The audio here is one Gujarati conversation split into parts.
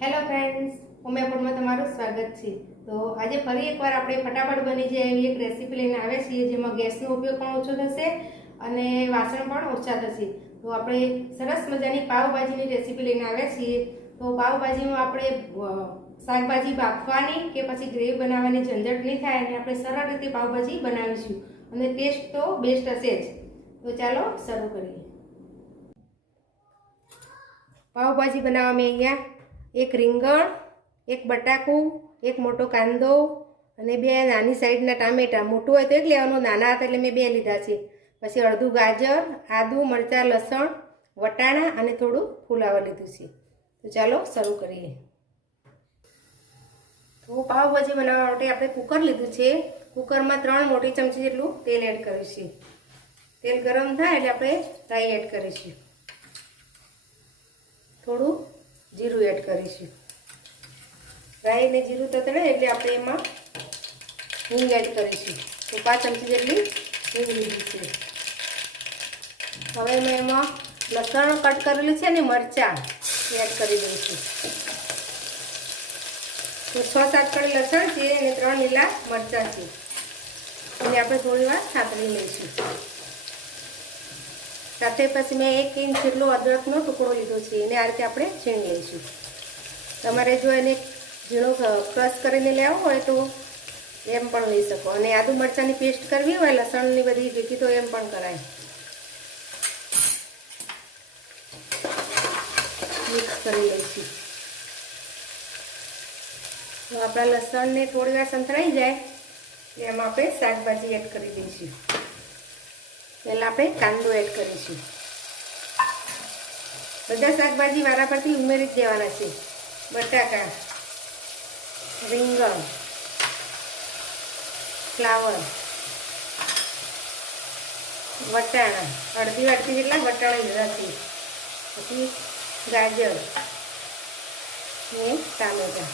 હેલો ફ્રેન્ડ્સ, ઉમેપુરમાં તમારું સ્વાગત છે। તો આજે ફરી એકવાર આપણે ફટાફટ બની જાય એવી એક રેસીપી લઈને આવ્યા છીએ, જેમાં ગેસનો ઉપયોગ પણ ઓછો થશે અને વાસણ પણ ઓછા થશે। તો આપણે સરસ મજાની પાવભાજીની રેસીપી લઈને આવ્યા છીએ। તો પાવભાજીમાં આપણે શાકભાજી બાફવાની કે પછી ગ્રેવી બનાવવાની ઝંઝટ નહીં થાય અને આપણે સરળ રીતે પાવભાજી બનાવીશું અને ટેસ્ટ તો બેસ્ટ હશે જ। તો ચાલો શરૂ કરીએ। પાવભાજી બનાવવા મેં અહીંયા एक રીંગણ, एक બટાકું, एक મોટો કાંદો અને બે નાની સાઈઝના ટામેટા। મોટું હોય તો એક લેવાનું, નાના હતા એટલે મેં બે લીધા છે। પછી અડધું ગાજર, આદુ, મરચાં, લસણ, વટાણા અને થોડું ફુલાવર લીધું છે। તો ચાલો શરૂ કરીએ। તો પાવભાજી બનાવવા માટે આપણે કુકર લીધું છે। કુકરમાં 3 મોટી ચમચી જેટલું તેલ એડ કરીશું। તેલ ગરમ થાય એટલે આપણે રાઈ એડ કરીશું। થોડું जीरु एड करीशुं। राई ने जीरु ततड़े एटले आपणे एमां हींग एड करीशुं। तो 5 चमची जेटली हींग लीधी छे। हवे मैं एमां लसण कट करेलुं छे ने मरचां एड करी दईशुं। तो 6-7 कड़ी लसण छे अने 3 लीला मरचां छे, एने आपणे थोड़ीवार सातળી लईशुं। साथे पछी मैं 1 इंच जेटलो अदरकनो टुकड़ो लीधो छे, एने आ रीते आपणे छीणी लईशुं। तमारे जो एने झीणो क्रश करीने लेवो होय तो एम पण लई शको, अने आदू मरचांनी पेस्ट करवी होय लसणनी बधी भेगी तो एम पण कराय। मिक्स करी लईशुं। तो आपणा लसणने थोड़ीवार संतळाई जाय एमां आपणे शाकभाजी एड करी दईशुं। पहला આપણે કાંદો એડ કરીશું। બધા શાકભાજી વારાફરતી ઉમેરી દેવાના છે। બટાકા, રીંગણ, ફ્લાવર, વટાણા, અડધી વાટકી જેટલા વટાણા લીધા છે। પછી ગાજર ને ટામેટા।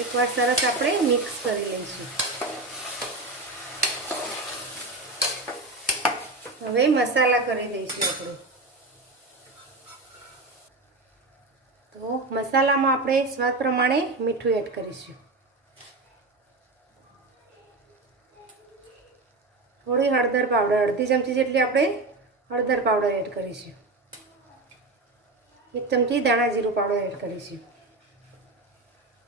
એકવાર સરસ આપણે મિક્સ કરી લઈશું। હવે મસાલા કરી દઈશું આપણે। તો મસાલામાં આપણે સ્વાદ પ્રમાણે મીઠું એડ કરીશું। થોડી હળદર પાવડર, અડધી ચમચી જેટલી આપણે હળદર પાવડર એડ કરીશું। 1 ચમચી ધાણા જીરું પાવડર એડ કરીશું।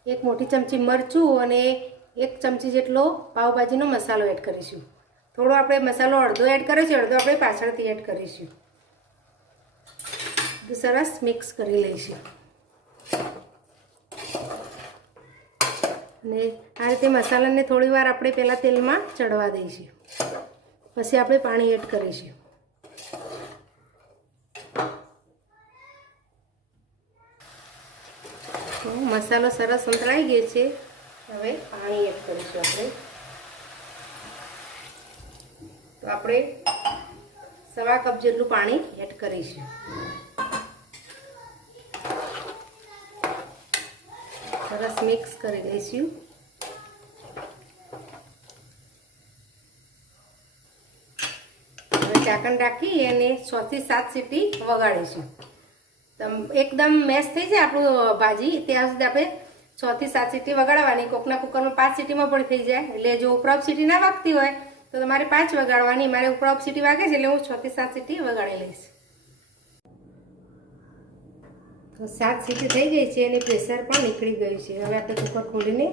1 મોટી ચમચી મરચું અને 1 ચમચી જેટલો પાવભાજીનો મસાલો એડ કરીશું। थोड़ो आपणे मसालो अर्धो एड कर्यो छे, अर्धो आपणे पाछळथी एड करीशुं। तो सरस मिक्स करी लईशुं अने आ रीते मसालाने थोड़ीवार आपणे पहेला तेलमां चढ़वा दईशुं। पछी आपणे पाणी एड करीशुं। तो मसालो सरस संतळाई गयो छे। हवे पाणी एड करीशुं आपणे। तो આપણે 1/2 कप જેટલું પાણી એડ કરીશું। સરસ મિક્સ કરી દઈશું। હવે ઢાંકણ રાખી એને 6 થી 7 સીટી વગાડીશું। એકદમ મેશ થઈ જાય આપણું ભાજી ત્યાં સુધી આપણે 6 થી 7 સીટી વગાડવાની। કોકના કુકરમાં 5 સીટીમાં પણ થઈ જાય, એટલે જો ઉપરાપ સીટી ના વાગતી હોય तो तमारे 5 वगाड़वानी। मारे उपराप सीटी वागे छे એટલે હું 6 થી 7 सीटी वगाड़ी लईश। तो 7 सीटी થઈ ગઈ છે અને પ્રેશર પણ નીકળી ગયું છે। હવે આપણે કુકર ખોલીને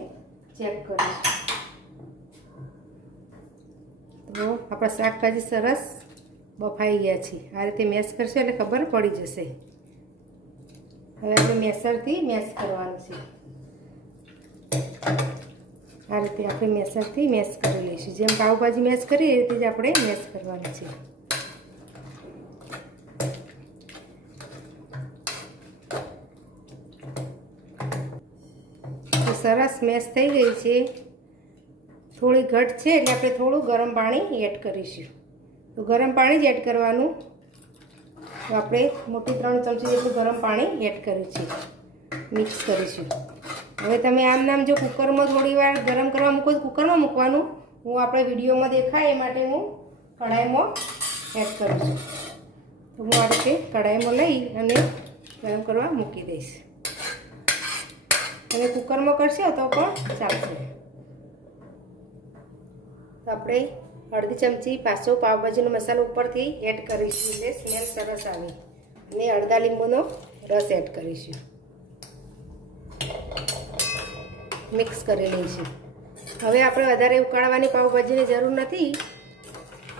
ચેક કરીશું। તો આપણા શાકભાજી સરસ બફાઈ ગયા છે। આ રીતે મેશ કરશે એટલે ખબર પડી જશે। હવે આપણે મેસરથી મેશ કરવાનું છે। आ रीते आपणे मेसरथी मेश करी लईशुं। जेम पावभाजी मेश करी ए रीते ज आपणे मेश करवानी छे। तो सरस मेश थई गई छे। थोड़ी घट छे એટલે આપણે થોડું ગરમ પાણી એડ કરીશું। તો ગરમ પાણી જ એડ કરવાનું। તો આપણે મોટી 3 ચમચી જેટલું ગરમ પાણી એડ કર્યું છે। મિક્સ કરીશું। હવે તમે આમ નામ જો કુકરમાં થોડીવાર ગરમ કરવા મૂકો તો કુકરમાં મૂકવાનું। હું આપણે વિડીયોમાં દેખાય એ માટે હું કઢાઈમાં એડ કરું છું। તો હું આ રીતે કઢાઈમાં લઈ અને ગરમ કરવા મૂકી દઈશ. અને કુકરમાં કરશો તો પણ ચાલશે. તો આપણે અડધી ચમચી પાછો પાવભાજીનો મસાલો ઉપરથી એડ કરીશું એટલે સ્મેલ સરસ આવે. અને અડધા લીંબુનો રસ એડ કરીશું. મિક્સ કરી લઈશું. હવે આપણે વધારે ઉકાળવાની પાવભાજીની જરૂર નથી.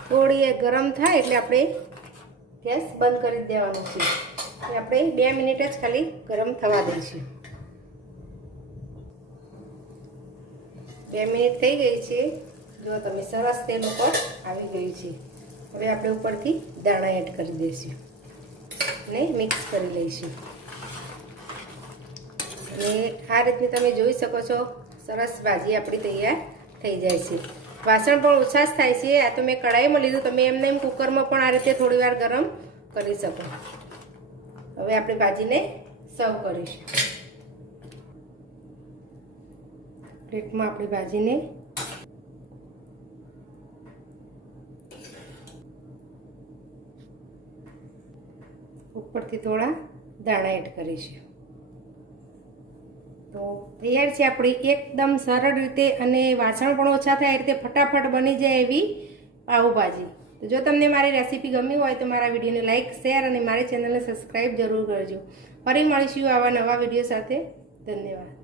થોડી ગરમ થાય એટલે આપણે ગેસ બંધ કરી દેવાનું છે. આપણે 2 મિનિટ જ ખાલી ગરમ થવા દઈશું. 2 મિનિટ થઈ ગઈ છે. જો તમે સરસ તેલ ઉપર આવી ગયું છે. હવે આપણે ઉપરથી દાણા એડ કરી દઈશું અને મિક્સ કરી લઈશું. અને આ રીતની તમે જોઈ શકો છો સરસ ભાજી આપણી તૈયાર થઈ જાય છે. વાસણ પણ ઓછા જ થાય છે. આ તો મેં કઢાઈમાં લીધું. તમે એમને એમ કુકરમાં પણ આ રીતે થોડી વાર ગરમ કરી શકો. હવે આપણે ભાજીને સર્વ કરીશું. પ્લેટમાં આપણી ભાજીને ઉપરથી થોડા દાણા એડ કરીશું. તો તૈયાર છે આપણી એકદમ સરળ રીતે અને વાસણ પણ ઓછા થાય એ રીતે ફટાફટ બની જાય એવી પાવભાજી. તો જો તમને મારી રેસીપી ગમી હોય તો મારા વિડીયોને લાઇક, શેર અને મારી ચેનલને સબસ્ક્રાઈબ જરૂર કરજો. ફરી મળીશું આવા નવા વિડીયો સાથે. ધન્યવાદ.